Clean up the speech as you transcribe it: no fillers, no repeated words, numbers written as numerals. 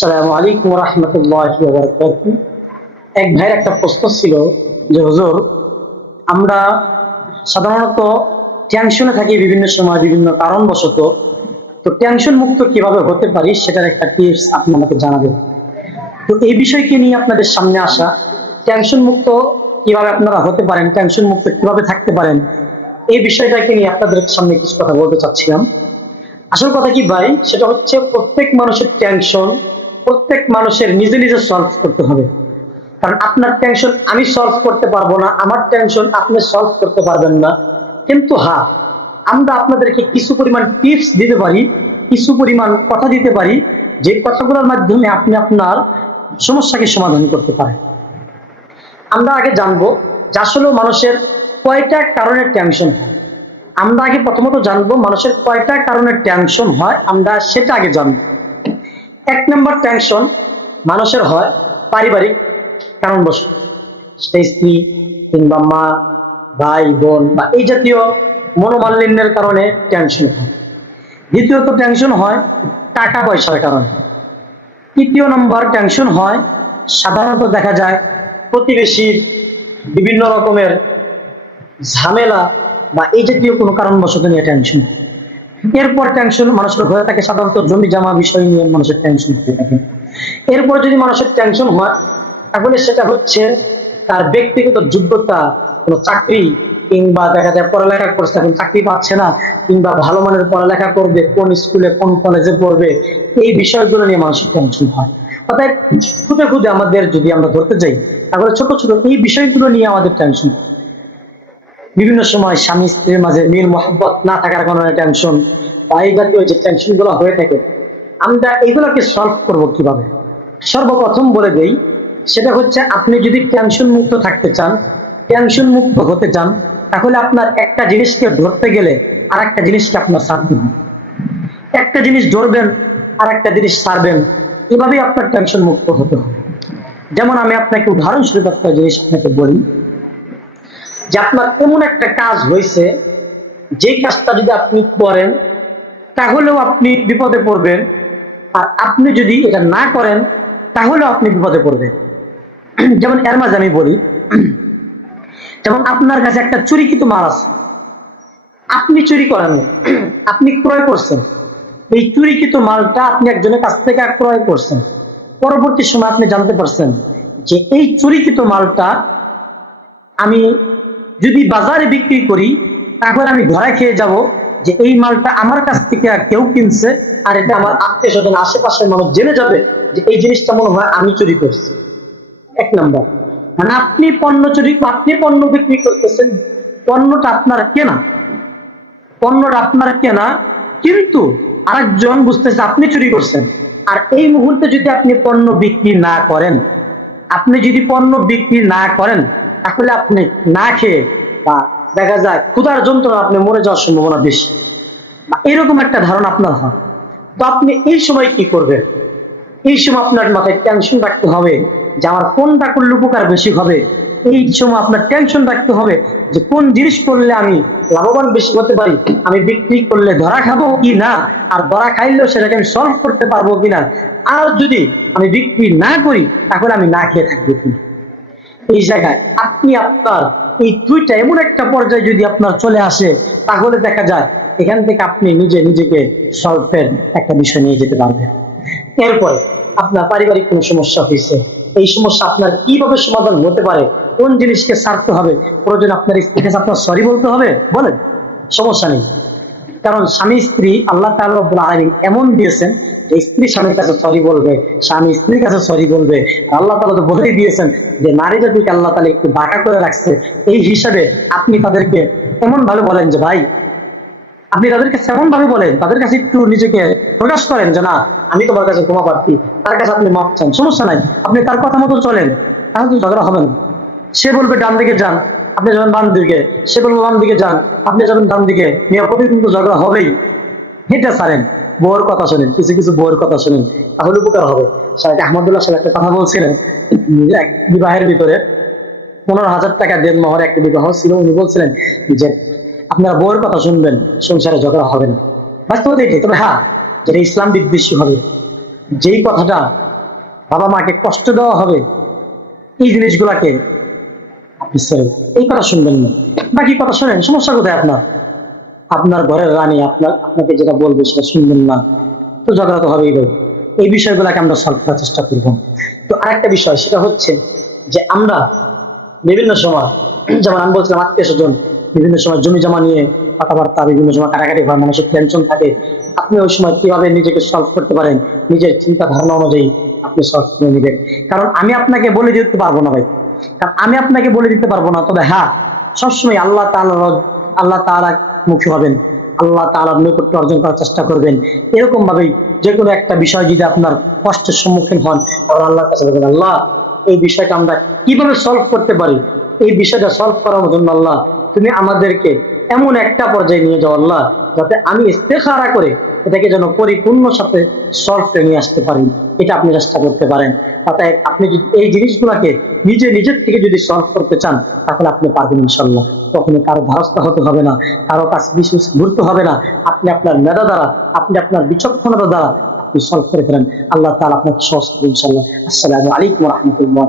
আসসালামু আলাইকুম ওয়া রাহমাতুল্লাহি ওয়া বারাকাতুহু। এক ভাইয়ের একটা প্রশ্ন ছিল যে হুজুর, আমরা সাধারণত টেনশনে থাকি বিভিন্ন সময় বিভিন্ন কারণবশত। তো টেনশন মুক্ত কিভাবে হতে পারি সেটার একটা টিপস আপনি আমাকে জানাবেন। তো এই বিষয়কে নিয়ে আপনাদের সামনে আসা, টেনশন মুক্ত কিভাবে আপনারা হতে পারেন, টেনশন মুক্ত কিভাবে থাকতে পারেন, এই বিষয়টাকে নিয়ে আপনাদের সামনে কিছু কথা বলতে চাচ্ছিলাম। আসল কথা কি ভাই, সেটা হচ্ছে প্রত্যেক মানুষের টেনশন প্রত্যেক মানুষের নিজে নিজে সলভ করতে হবে। কারণ আপনার টেনশন আমি সলভ করতে পারবো না, আমার টেনশন আপনি সলভ করতে পারবেন না। কিন্তু হ্যাঁ, আমরা আপনাদেরকে কিছু পরিমাণ টিপস দিতে পারি, কিছু পরিমাণ কথা দিতে পারি, যে কথাগুলোর মাধ্যমে আপনি আপনার সমস্যাকে সমাধান করতে পারেন। আমরা আগে জানবো যে আসলে মানুষের কয়টা কারণে টেনশন হয়। আমরা আগে প্রথমত জানবো মানুষের কয়টা কারণে টেনশন হয়, আমরা সেটা আগে জানবো। এক নম্বর টেনশন মানুষের হয় পারিবারিক কারণবশত, সেটা স্ত্রী কিংবা মা, ভাই বোন বা এই জাতীয় মনোমালিন্যের কারণে টেনশন হয়। দ্বিতীয়ত টেনশন হয় টাকা পয়সার কারণে। তৃতীয় নম্বর টেনশন হয় সাধারণত দেখা যায় প্রতিবেশীর বিভিন্ন রকমের ঝামেলা বা এই জাতীয় কোনো কারণবশত নিয়ে টেনশন। এরপর টেনশন মানুষের হয়ে থাকে সাধারণত জমি জমা বিষয় নিয়ে মানুষের টেনশন হয়ে থাকে। এরপর যদি মানুষের টেনশন হয় তাহলে সেটা হচ্ছে তার ব্যক্তিগত যোগ্যতা, কোনো চাকরি কিংবা দেখা যায় পড়ালেখা করছে এখন চাকরি পাচ্ছে না, কিংবা ভালো মানের পড়ালেখা করবে, কোন স্কুলে কোন কলেজে পড়বে, এই বিষয়গুলো নিয়ে মানুষের টেনশন হয়। অর্থাৎ খুদে খুদে আমাদের যদি আমরা ধরতে যাই তাহলে ছোট ছোট এই বিষয়গুলো নিয়ে আমাদের টেনশন। বিভিন্ন সময় স্বামী স্ত্রীর মাঝে মিল মহব্বত না থাকার কারণে টেনশন বা এই জাতীয় যে টেনশন গুলো হয়ে থাকে, আমরা এগুলোকে সলভ করব কিভাবে। সর্বপ্রথম বলে দেই, সেটা হচ্ছে আপনি যদি টেনশন মুক্ত থাকতে চান, টেনশন মুক্ত হতে চান, তাহলে আপনার একটা জিনিসকে ধরতে গেলে আর একটা জিনিসকে আপনার ছাড়তে হবে। একটা জিনিস ধরবেন আর একটা জিনিস ছাড়বেন, এভাবেই আপনার টেনশন মুক্ত হতে হবে। যেমন আমি আপনাকে উদাহরণস্বরূপ একটা জিনিস আপনাকে বলি, যে আপনার এমন একটা কাজ হয়েছে, যে কাজটা যদি আপনি করেন তাহলেও আপনি বিপদে পড়বেন, আর আপনি যদি এটা না করেন তাহলেও আপনি বিপদে পড়বেন। যেমন এর মাঝে আমি বলি, যেমন আপনার কাছে একটা চুরিকৃত মাল আছে, আপনি চুরি করেন, আপনি ক্রয় করছেন। এই চুরিকৃত মালটা আপনি একজনের কাছ থেকে ক্রয় করছেন। পরবর্তী সময় আপনি জানতে পারছেন যে এই চুরিকৃত মালটা আমি যদি বাজারে বিক্রি করি তাহলে আমি ধরা খেয়ে যাব যে এই মালটা আমার কাছ থেকে কেউ কিনছে, আর এটা আমার আত্মীয় স্বজন আশেপাশের মানুষ জেনে যাবে যে এই জিনিসটা মনে হয় আমি চুরি করছি। এক নম্বর, মানে আপনি পণ্য চুরি, আপনি পণ্য বিক্রি করতেছেন, পণ্যটা আপনার কেনা, পণ্যটা আপনার কেনা, কিন্তু আরেকজন বুঝতেছে আপনি চুরি করছেন। আর এই মুহূর্তে যদি আপনি পণ্য বিক্রি না করেন, আপনি যদি পণ্য বিক্রি না করেন তাহলে আপনি না খেয়ে বা দেখা যায় ক্ষুধার যন্ত্রণা আপনি মরে যাওয়ার সম্ভাবনা বেশি, বা এরকম একটা ধারণা আপনার হয়। তো আপনি এই সময় কি করবেন? এই সময় আপনার মাথায় টেনশন রাখতে হবে যে আমার কোনটা করলে উপকার বেশি হবে। এই সময় আপনার টেনশন রাখতে হবে যে কোন জিনিস করলে আমি লাভবান বেশি হতে পারি, আমি বিক্রি করলে ধরা খাবো কি না, আর ধরা খাইলেও সেটাকে আমি সলভ করতে পারবো কিনা, আর যদি আমি বিক্রি না করি তাহলে আমি না খেয়ে থাকবো কিনা। এই জায়গায় আপনি আপনার এই দুইটা এমন একটা পর্যায়ে যদি আপনার চলে আসে, তাহলে দেখা যায় এখান থেকে আপনি নিজে নিজেকে সলভের একটা বিষয় নিয়ে যেতে পারবেন। এরপরে আপনার পারিবারিক কোনো সমস্যা হয়েছে, এই সমস্যা আপনার কিভাবে সমাধান হতে পারে, কোন জিনিসকে ছাড়তে হবে, প্রয়োজন আপনার স্ত্রীর কাছে আপনার সরি বলতে হবে, বলেন, সমস্যা নেই। কারণ স্বামী স্ত্রী আল্লাহ তাআলা রব্বুল আলামিন এমন দিয়েছেন যে স্ত্রী স্বামীর কাছে সরি বলবে, স্বামী স্ত্রীর কাছে সরি বলবে। আল্লাহ তাআলা তো বলেই দিয়েছেন যে নারী জাতিকে আল্লাহ তাআলা একটু বাঁকা করে রাখছে, এই হিসাবে আপনি তাদেরকে এমন ভাবে বলেন যে ভাই, আপনি তাদেরকে এমন ভাবে বলেন, তাদের কাছে একটু নিজেকে প্রকাশ করেন যে না, আমি তোমার কাছে ক্ষমা প্রার্থী, তার কাছে আপনি মাপ চান, সমস্যা নাই, আপনি তার কথা মতো চলেন, তাহলে তো ঝগড়া হবে না। সে বলবে ডান দিকে যান, আপনি যাবেন বাম দিকে, সে বলবে বাম দিকে যান, আপনি যাবেন ডান দিকে, নিয়ে প্রতিদিন তো ঝগড়া হবেই। এটা ছাড়েন, বউয়ের কথা শোনেন, কিছু কিছু বউয়ের কথা শোনেন, তাহলে উপকার হবে। শাহেখ আহমদুল্লাহ সাহেব একটা কথা বলছিলেন, এক বিবাহের ভিতরে 15,000 টাকা দেন মোহর একটা বিবাহ ছিল। উনি বলছিলেন যে আপনারা বউয়ের কথা শুনবেন, সংসারে ঝগড়া হবে না। বাস্তবতা এটাই। তবে হ্যাঁ, যেটা ইসলাম বিদ্বেষী হবে, যেই কথাটা বাবা মাকে কষ্ট দেওয়া হবে, এই জিনিসগুলাকে আপনি ছেড়ে এই কথা শুনবেন না, বাকি কথা শোনেন, সমস্যা কোথায় আপনার? আপনার ঘরের রানী আপনাকে যেটা বলবে সেটা শুনবেন না, তো ঝগড়া তো হবেই ভাই। এই বিষয়গুলোকে আমরা সলভ করার চেষ্টা করব। তো আরেকটা বিষয় সেটা হচ্ছে যে আমরা বিভিন্ন সময়, যেমন আমি বলছিলাম আত্মীয় স্বজন, বিভিন্ন সময় জমি জমা নিয়ে কথাবার্তা, বিভিন্ন সময় কাটাকাটি হয়, মানুষের টেনশন থাকে। আপনি ওই সময় কিভাবে নিজেকে সলভ করতে পারেন, নিজের চিন্তা ধারণা অনুযায়ী আপনি সলভ করে নেবেন। কারণ আমি আপনাকে বলে দিতে পারবো না ভাই, কারণ আমি আপনাকে বলে দিতে পারবো না। তবে হ্যাঁ, সবসময় আল্লাহ তাআলা মুখী হবেন, আল্লাহ তাআলার নৈকট্য অর্জন করার চেষ্টা করবেন। এরকম ভাবেই যে কোনো একটা বিষয় যদি আপনার কষ্টের সম্মুখীন হন, তাহলে আল্লাহর কাছে বলবেন, আল্লাহ এই বিষয়টা আমরা কিভাবে সলভ করতে পারি, এই বিষয়টা সলভ করার জন্য আল্লাহ তুমি আমাদেরকে এমন একটা পর্যায়ে নিয়ে যাও আল্লাহ, যাতে আমি ইস্তেখারা করে এটাকে যেন পরিপূর্ণ সাথে সলভ করে নিয়ে আসতে পারি। এটা আপনি চেষ্টা করতে পারেন। অতএব আপনি যদি এই জিনিসগুলোকে নিজের থেকে যদি সলভ করতে চান, তাহলে আপনি পারবেন ইনশাল্লাহ। কখনো কারো ধারস্থ হতে হবে না, কারো কাছে বিশেষ ঘুরতে হবে না। আপনি আপনার মেধা দ্বারা, আপনি আপনার বিচক্ষণতা দ্বারা আপনি সলভ করে ফেলেন। আল্লাহ তাআলা আপনাকে সহজ করবেন ইনশাল্লাহ। আসসালামু আলাইকুম ওয়া রাহমাতুল্লাহ।